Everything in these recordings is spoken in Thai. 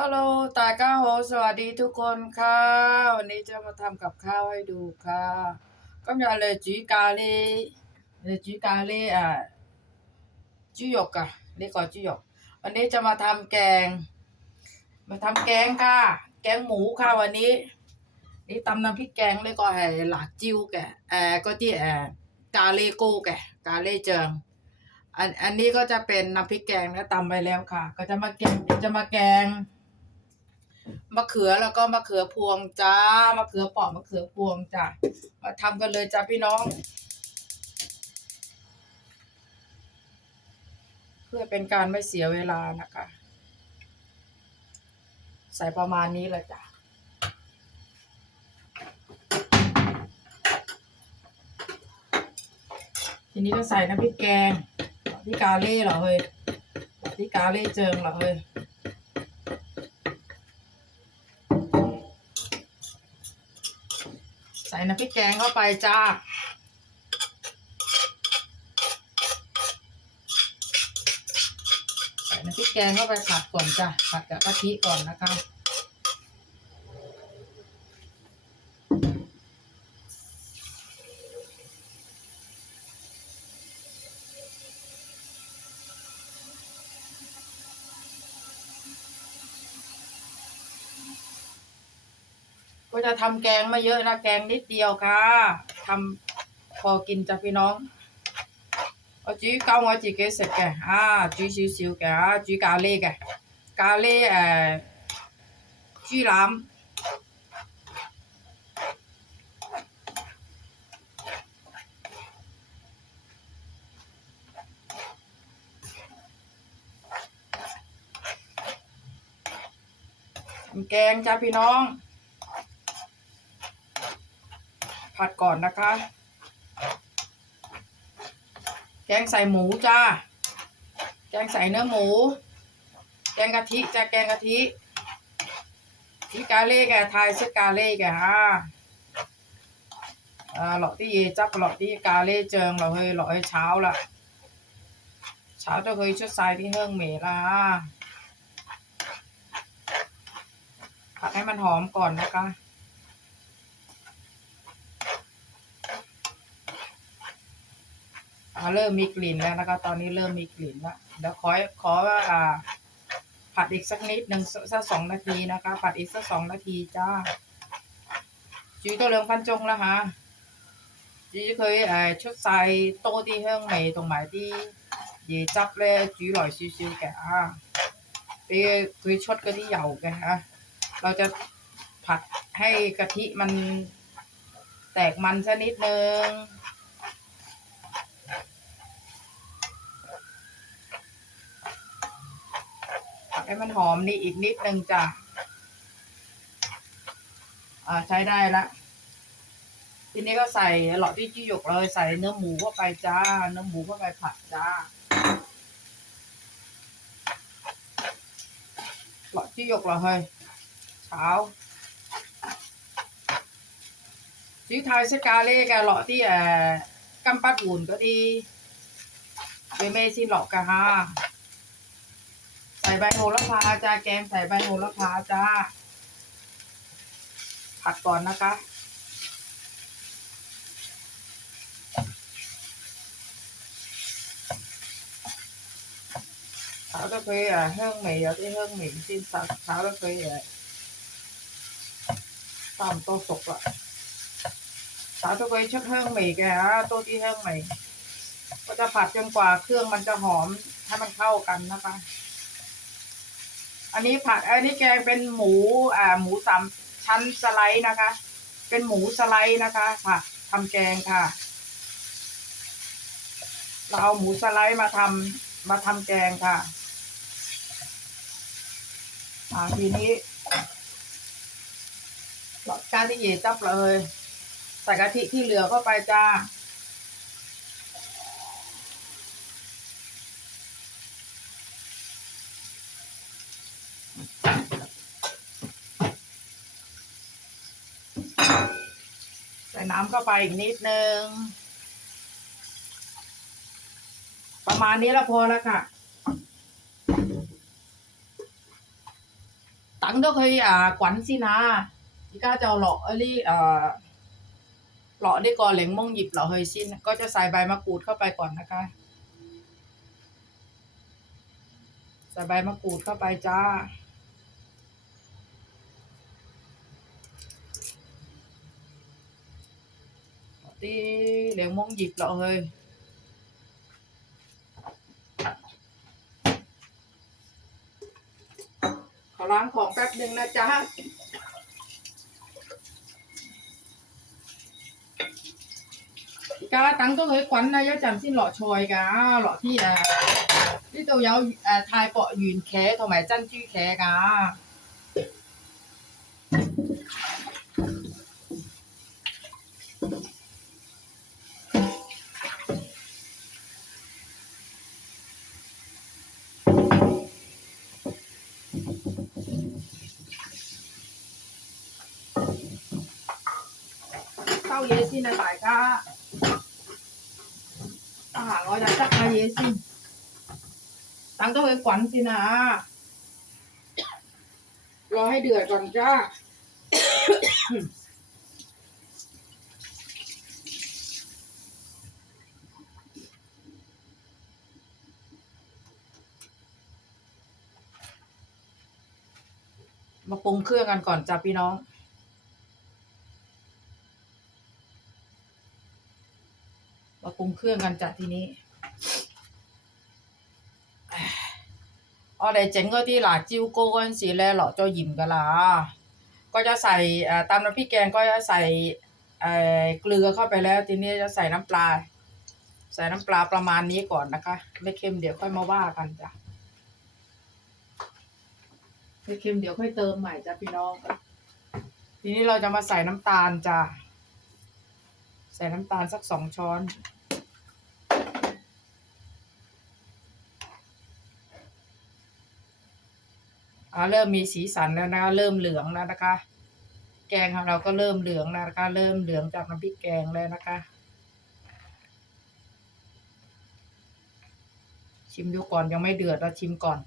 ฮัลโหลตาก้าโฮสวัสดีทุกคนค่ะ วันนี้จะมาทำกับข้าวให้ดูค่ะก็มีอะไรจีกาเล่เลจีกาเล่อะจีหยกอะเรียกก่อนจีหยก วันนี้จะมาทำแกง มาทำแกงค่ะ แกงหมูค่ะวันนี้ นี่ตำน้ำพริกแกงเลยก็ให้หลากจิ้วแกเออก็ที่เออกาเลโก้แกกาเลเจิงอันอันนี้ก็จะเป็นน้ำพริกแกงนะตำไปแล้วค่ะ ก็จะมาแกงจะมาแกง มะเขือแล้วก็มะเขือพวงจ้ามะเขือปอกมะเขือพวงจ้ะมาทำกันเลยจ้าพี่น้อง เพื่อเป็นการไม่เสียเวลานะคะ ใส่ประมาณนี้แหละจ้ะทีนี้ก็ใส่น้ำพริกแกงที่กาเล่เหรอเฮ้ยที่กาเล่เจิงเหรอเฮ้ย ใส่ น้ำพริกแกงเข้าไปจ้าใส่น้ำพริกแกงเข้าไปผัดก่อนจ้ะผัดกับกะทิก่อนนะคะ ทำแกงไม่เยอะนะแกงนิดเดียวค่ะทำพอกินจ้ะพี่น้อง我煮够我自己食嘅，啊煮少少嘅，啊煮咖喱嘅，咖喱诶、猪腩，ทำแกงจ้ะพี่น้อง ผัดก่อนนะคะ แกงใส่หมูจ้า แกงใส่เนื้อหมู แกงกะทิจ้าแกงกะทิที่กาเล่แกไทยซึกกาเล่แกฮะอ่าหลอดที่เยจับหลอดที่กาเล่เจิงเราเฮยหลอดให้เช้าละเช้าจะเคยชุดใส่ที่เฮืองเหมละผัดให้มันหอมก่อนนะคะ เริ่มมีกลิ่นแล้วนะคะตอนนี้เริ่มมีกลิ่นแล้วเดี๋ยวขอขอว่าอ่า ผัดอีกสักนิดหนึ่งสักสองนาทีนะคะ ผัดอีกสักสองนาทีจ้าจีตัวเรืองฟันจงแล้วฮะจีเคยเอ่อชุดใส่โตที่เครื่องในตรงหมาที่ยีจับเลยจีหล่อยชิวๆแกอะไปคุยชดก็ที่เหยาแกฮะเราจะผัดให้กะทิมันแตกมันสักนิดนึง ให้มันหอมนี่อีกนิดนึงจ้ะอ่าใช้ได้ละทีนี้ก็ใส่หลอดที่จี้หยกเลยใส่เนื้อหมูเข้าไปจ้า เนื้อหมูเข้าไปผัดจ้าหลอดจี้หยกเหรอเฮ้ยเช้าจีไทยสกาเล่กะหลอดที่แอกัมปัดหุ่นก็ดีเบเมซิหลอกกะฮะ ใส่ใบโหระพาจ้าแกงใส่ใบโหระพาจ้า ผัดก่อนนะคะ 炒得佢诶香味有啲香味先，炒炒得佢诶差唔多熟啦。炒到佢出香味嘅吓，多啲香味 ก็จะผัดจนกว่าเครื่องมันจะหอมให้มันเข้ากันนะคะ อันนี้ผัดอันนี้แกงเป็นหมูอ่าหมูสามชั้นสไลด์นะคะ เป็นหมูสไลด์นะคะผัดทำแกงค่ะ เราเอาหมูสไลด์มาทำมาทำแกงค่ะอ่าทีนี้หลอดกาที่เย่จับเลย ใส่กะทิที่เหลือเข้าไปจ้า น้ำเข้าไปอีกนิดนึง ประมาณนี้แล้วพอแล้วค่ะ 等到佢啊滚先啊！而家就落嗰啲诶落呢个柠檬叶落去先，ก็จะใส่ใบมะกรูดเข้าไปก่อนนะคะ ใส่ใบมะกรูดเข้าไปจ้า tí liền muốn dịp lộ hơiขอล้างของแป๊บหนึ่งนะจ๊ะกาตั้งต้องเคยควันนะยะจำสิ้นหล่อชอยกาหล่อที่อ่ะที่ตัว有诶泰国圆茄同埋珍珠茄㗎。 เข้า येशील ना काय का हांगा जाता काय येशील तांकां खंय कोणची รอให้เดือดก่อนจ้า มาปรุงเครื่องกันก่อนจ้าพี่น้อง เครื่องกันจ้ะทีนี้我哋整嗰啲辣椒膏嗰阵时咧，落咗盐噶啦，ก็จะใส่เอ่อตามน้ำพริกแกงก็จะใส่เอ่อเกลือเข้าไปแล้ว ทีนี้จะใส่น้ำปลา ใส่น้ำปลาประมาณนี้ก่อนนะคะ ไม่เค็มเดี๋ยวค่อยมาว่ากันจ้ะไม่เค็มเดี๋ยวค่อยเติมใหม่จ้ะพี่น้อง ทีนี้เราจะมาใส่น้ำตาลจ้ะ ใส่น้ำตาลสักสองช้อน เริ่มมีสีสันแล้วนะคะเริ่มเหลืองแล้วนะคะ แกงของเราก็เริ่มเหลืองแล้วนะคะ เริ่มเหลืองจากน้ำพริกแกงแล้วนะคะ ชิมดูก่อนยังไม่เดือดเราชิมก่อน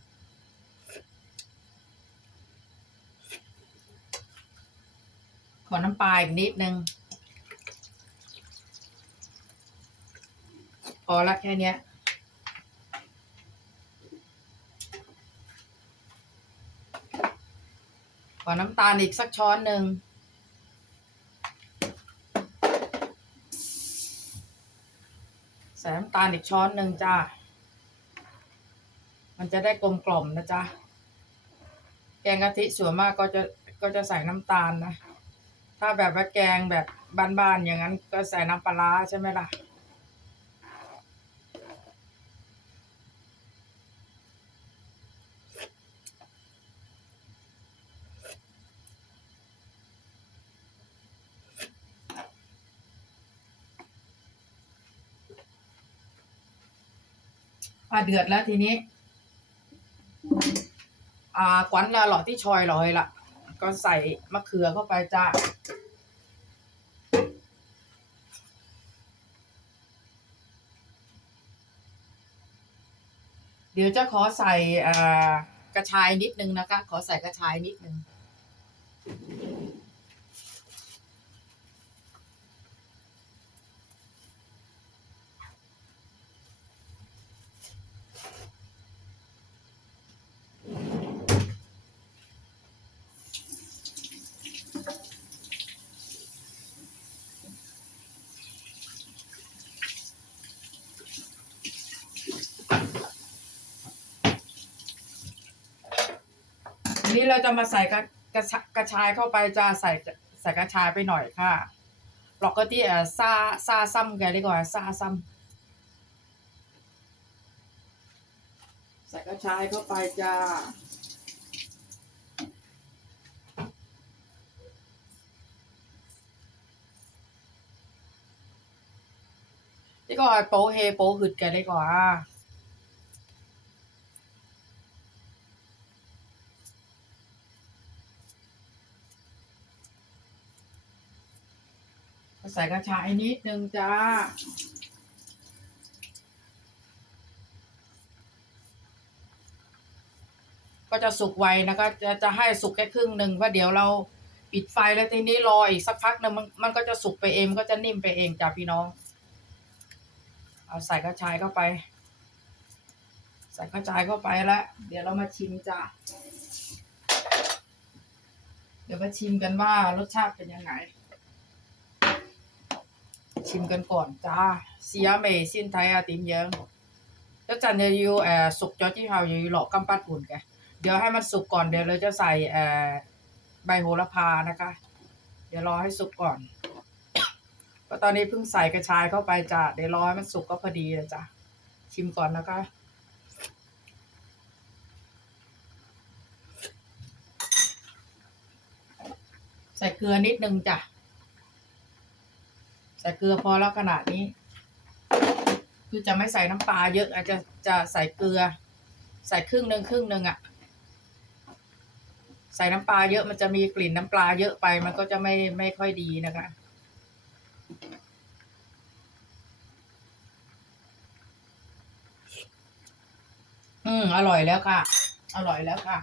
ขอน้ำปลาอีกนิดนึงพอละแค่เนี้ย ข อน้ำตาลอีกสักช้อนหนึ่ง ใส่น้ำตาลอีกช้อนหนึ่งจ้า มันจะได้กลมกล่อมนะจ๊ะ แกงกะทิส่วนมากก็จะก็จะใส่น้ำตาลนะ ถ้าแบบว่าแกงแบบบ้านๆอย่างนั้นก็ใส่น้ำปลาร้าใช่ไหมล่ะ อะเดือดแล้วทีนี้ อ่ากวนละหล่อที่ชอยลอยละก็ใส่มะเขือเข้าไปจ้าเดี๋ยวจะขอใส่อ่ากระชายนิดนึงนะคะ ขอใส่กระชายนิดนึง นี้เราจะมาใส่กระกระชกระชายเข้าไปจะใส่ใส่กระชายไปหน่อยค่ะปกติเอ่อซาซาซ้ำแกดีกว่าซาซ้ำใส่กระชายเข้าไปจ้านี่ก็โป๊เฮโป๊หึดแกดีกว่า ใส่กระชายนิดนึงจ้า ก็จะสุกไวนะคะ จะจะให้สุกแค่ครึ่งหนึ่งเพราะเดี๋ยวเราปิดไฟแล้วทีนี้รออีกสักพักหนึงมันมันก็จะสุกไปเองก็จะนิ่มไปเองจ้ะพี่น้อง เอาใส่กระชายเข้าไป ใส่กระชายเข้าไปแล้ว เดี๋ยวเรามาชิมจ้ะเดี๋ยวมาชิมกันว่ารสชาติเป็นยังไง ชิมกันก่อนจ้าเสียเมสิ้นไทยอาติมเยิงแล้วจันจะยูเอ่อสุกจอที่เฮาอยู่หลอกกำปั้นอุ่นแกเดี๋ยวให้มันสุกก่อนเดี๋ยวเราจะใส่เอ่อใบโหระพานะคะ เดี๋ยวรอให้สุกก่อนก็ตอนนี้เพิ่งใส่กระชายเข้าไปจ้ะเดี๋ยวรอให้มันสุกก็พอดีเลยจ้ะชิมก่อนนะคะใส่เกลือนิดนึงจ้ะ ใส่เกลือพอแล้วขนาดนี้ คือจะไม่ใส่น้ำปลาเยอะอาจจะจะใส่เกลือ ใส่ครึ่งหนึ่งครึ่งหนึ่งอะ่ะ ใส่น้ำปลาเยอะมันจะมีกลิ่นน้ำปลาเยอะไป มันก็จะไม่ไม่ค่อยดีนะคะอืมอร่อยแล้วค่ะ อร่อยแล้วค่ะ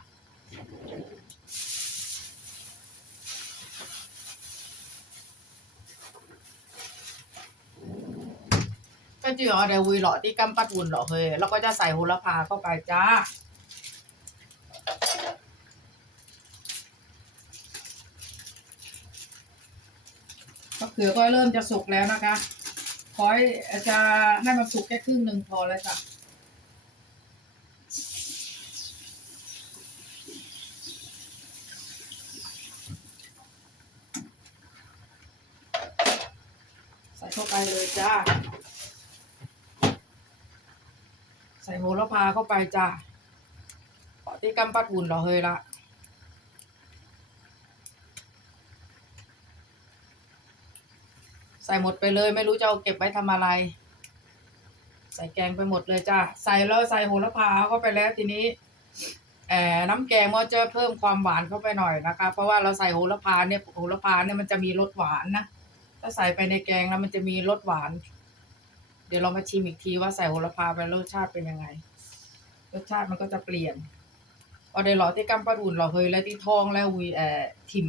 ก็จะเอาไดวีหล่อที่กำปัดหุ่นหล่อเฮ้ยแล้วก็จะใส่โหระพาเข้าไปจ้าก็เขือก็เริ่มจะสุกแล้วนะคะ ขอใจะให้มันสุกแค่ครึ่งหนึ่งพอเลยวจ้ะ ใส่โหระพาเข้าไปจ้าปอที่กำปัดหุ่นเราเฮยละใส่หมดไปเลยไม่รู้จะเอาเก็บไว้ทำอะไร ใส่แกงไปหมดเลยจ้าใส่แล้วใส่โหระพาเข้าไปแล้วทีนี้แอน้ำแกงมันจะเพิ่มความหวานเข้าไปหน่อยนะคะ เพราะว่าเราใส่โหระพาเนี่ยโหระพาเนี่ยมันจะมีรสหวานนะถ้าใส่ไปในแกงแล้วมันจะมีรสหวาน ดี๋ยวเรามาชิมอีกทีว่าใส่โหระพาไปรสชาติเป็นยังไง รสชาติมันก็จะเปลี่ยนพอาได้หล่อที่กำปะดุนเราเคยแล้วที่ทองแล้ววีแออทิม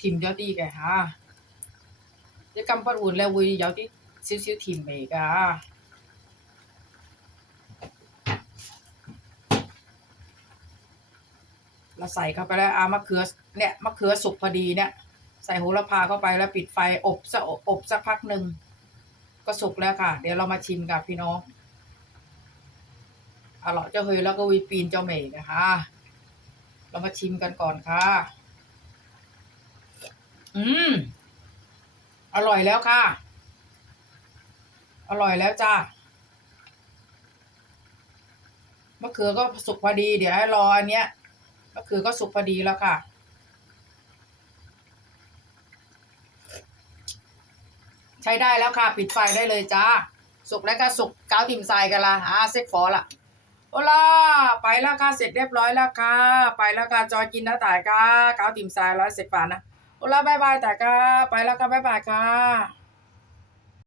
ทิมยอดดีแกฮะที่กำปะดุนแล้ววียอดที่ซิวซิวทิมเมกาเราใส่เข้าไปแล้วอามะเขือเนี่ยมะเขือสุกพอดีเนี่ย ใส่โหระพาเข้าไปแล้วปิดไฟอบสักอบสักพักหนึ่ง ก็สุกแล้วค่ะ เดี๋ยวเรามาชิมกับพี่น้องอร่อยเจ้าเฮยแล้วก็วีปีนเจ้าเหม่นะคะ เรามาชิมกันก่อนค่ะ อืม อร่อยแล้วค่ะ อร่อยแล้วจ้ามะเขือก็สุกพอดี เดี๋ยวให้รออันเนี้ยมะเขือก็สุกพอดีแล้วค่ะ ใช้ได้แล้วค่ะ ปิดไฟได้เลยจ้า สุกแล้วก็สุกกาติ่มทรายกันละอ่าเซ็ตฟอละโอล่าไปแล้วค่ะเสร็จเรียบร้อยแล้วค่ะ ไปแล้วค่ะจอยกินนะต่ายค่ะกาวติ่มทรายแล้วเสร็จป่านนะโอล่าบายบายต่ายค่ะไปแล้วค่ะบายบายค่ะ